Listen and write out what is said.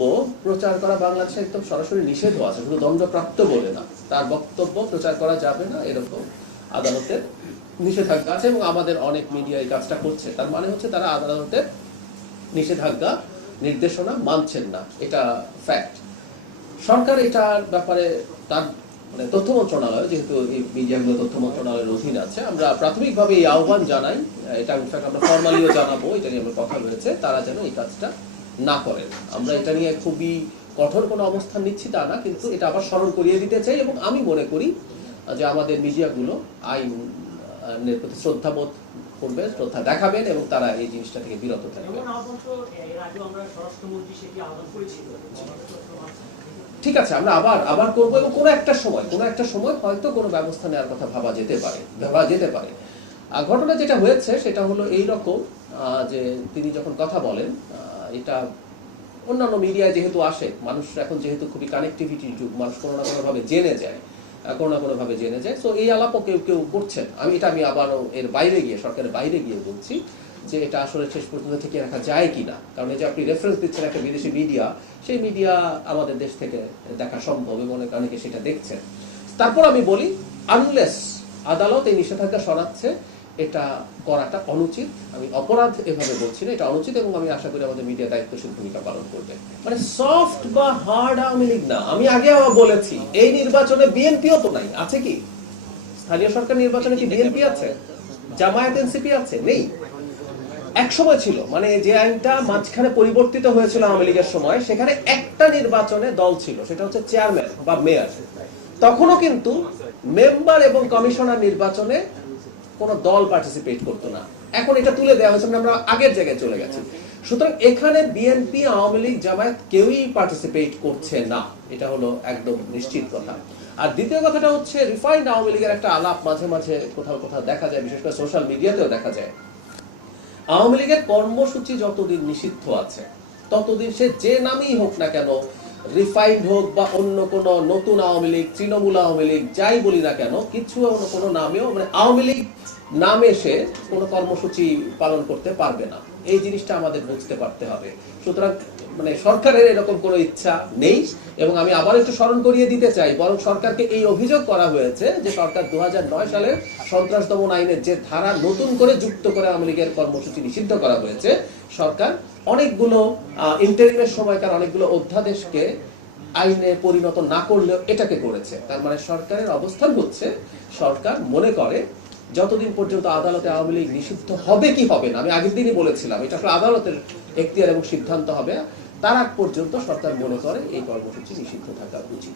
বক্তব্য প্রচার করা বাংলাদেশে একদম সরাসরি নিষেধ আছে, শুধু দণ্ডপ্রাপ্ত বলে না, তার বক্তব্য প্রচার করা যাবে না এরকম আদালতের নিষেধাজ্ঞা আছে এবং আমাদের অনেক মিডিয়া এই কাজটা করছে। তার মানে হচ্ছে তারা আদালতের নিষেধাজ্ঞা নির্দেশনা মানছেন না, এটা ফ্যাক্ট। সরকার এটার ব্যাপারে তার মানে তথ্য মন্ত্রণালয়, যেহেতু এই মিডিয়াগুলো তথ্য মন্ত্রণালয়ের অধীন আছে, আমরা প্রাথমিকভাবে এই আহ্বান জানাই, এটা ইনফ্যাক্ট আমরা ফর্মালিও জানাবো, এটা নিয়ে আমার কথা রয়েছে, তারা যেন এই কাজটা না করেন। আমরা এটা নিয়ে খুবই কঠোর কোনো অবস্থান নিচ্ছি তা না, কিন্তু এটা আবার স্মরণ করিয়ে দিতে চাই এবং আমি মনে করি যে আমাদের মিডিয়াগুলো আইনের প্রতি শ্রদ্ধাবোধ করবে, শ্রদ্ধা দেখাবেন এবং তারা এই জিনিসটা থেকে বিরত থাকবেন। ঠিক আছে, আমরা আবার করবো এবং কোনো একটা সময় হয়তো কোনো ব্যবস্থা নেওয়ার কথা ভাবা যেতে পারে। ঘটনা যেটা হয়েছে সেটা হলো এই রকম যে তিনি যখন কথা বলেন, এটা অন্যান্য মিডিয়ায় যেহেতু আসে, মানুষ এখন যেহেতু খুবই কানেক্টিভিটির যুগ, মানুষ কোনো না কোনোভাবে জেনে যায়, সো এই আলাপও কেউ করছেন। আমি আবারও এর বাইরে গিয়ে, সরকারের বাইরে গিয়ে বলছি যে এটা আসলে শেষ পর্যন্ত থেকে রাখা যায় কিনা, কারণ এই যে আপনি রেফারেন্স দিচ্ছেন একটা বিদেশি মিডিয়া, সেই মিডিয়া আমাদের দেশ থেকে দেখা সম্ভব এবং অনেকে সেটা দেখছেন। তারপর আমি বলি, আনলেস আদালত এই নিষেধাজ্ঞা সরাচ্ছে, এটা করাটা অনুচিত। আমি অপরাধ এভাবে বলছি না, এটা অনুচিত এবং আমি আশা করি আমাদের মিডিয়া দায়িত্বশীল ভূমিকা পালন করবে। মানে সফট বা হার্ড আওয়ামী লীগ না, আমি আগে বলেছি এই নির্বাচনে বিএনপিও তো নাই, আছে কি? স্থানীয় সরকার নির্বাচনে কি বিএনপি আছে? জামায়াত এনসিপি আছে? নেই। এক সময় ছিল, মানে যে আইনটা মাঝখানে পরিবর্তিত হয়েছিল আওয়ামী লীগের সময়, সেখানে একটা নির্বাচনে দল ছিল, সেটা হচ্ছে চেয়ারম্যান বা মেয়র। তখনও কিন্তু মেম্বার এবং কমিশনার নির্বাচনে কোন দল পার্টিসিপেট করতো না। এখন এটা তুলে দেওয়া হয়েছে, আমরা আগের জায়গায় চলে গেছি। সুতরাং এখানে বিএনপি, আওয়ামী লীগ, জামায়াত কেউই পার্টিসিপেট করছে না, এটা হলো একদম নিশ্চিত কথা। আর দ্বিতীয় কথাটা হচ্ছে, রিফাইন্ড আওয়ামী লীগের একটা আলাপ মাঝে মাঝে কোথাও দেখা যায়, বিশেষ করে সোশ্যাল মিডিয়াতেও দেখা যায়। আওয়ামী লীগের কর্মসূচি যতদিন নিষিদ্ধ আছে ততদিন সে যে নামই হোক না কেন, রিফাইন্ড হোক বা অন্য কোন নতুন আওয়ামী লীগ, তৃণমূল আওয়ামী লীগ, যাই বলি না কেন, কিছু কোনো নামেও মানে আওয়ামী লীগ নামে সে কোনো কর্মসূচি পালন করতে পারবে না। এই জিনিসটা আমাদের বুঝতে পারতে হবে। সুতরাং মানে সরকারের এরকম কোনো ইচ্ছা নেই এবং আমি আবার একটু স্মরণ করিয়ে দিতে চাই, বরং সরকারকে এই অভিযোগ করা হয়েছে যে সরকার 2009 সালের সন্ত্রাস দমন আইনের যে ধারা নতুন করে যুক্ত করে আওয়ামী লীগের কর্মসূচি নিষিদ্ধ করা হয়েছে, সরকার অনেকগুলো ইন্টারিমের সময়কার অনেকগুলো অধ্যাদেশকে আইনে পরিণত না করলেও এটাকে করেছে। তার মানে সরকারের অবস্থান হচ্ছে, সরকার মনে করে যতদিন পর্যন্ত আদালতে আওয়ামী লীগ নিষিদ্ধ হবে কি হবে না, আমি আগের দিনই বলেছিলাম এটা আসলে আদালতের এখতিয়ার এবং সিদ্ধান্ত হবে, তার আগ পর্যন্ত সরকার মনে করে এই কর্মসূচি নিষিদ্ধ থাকা উচিত।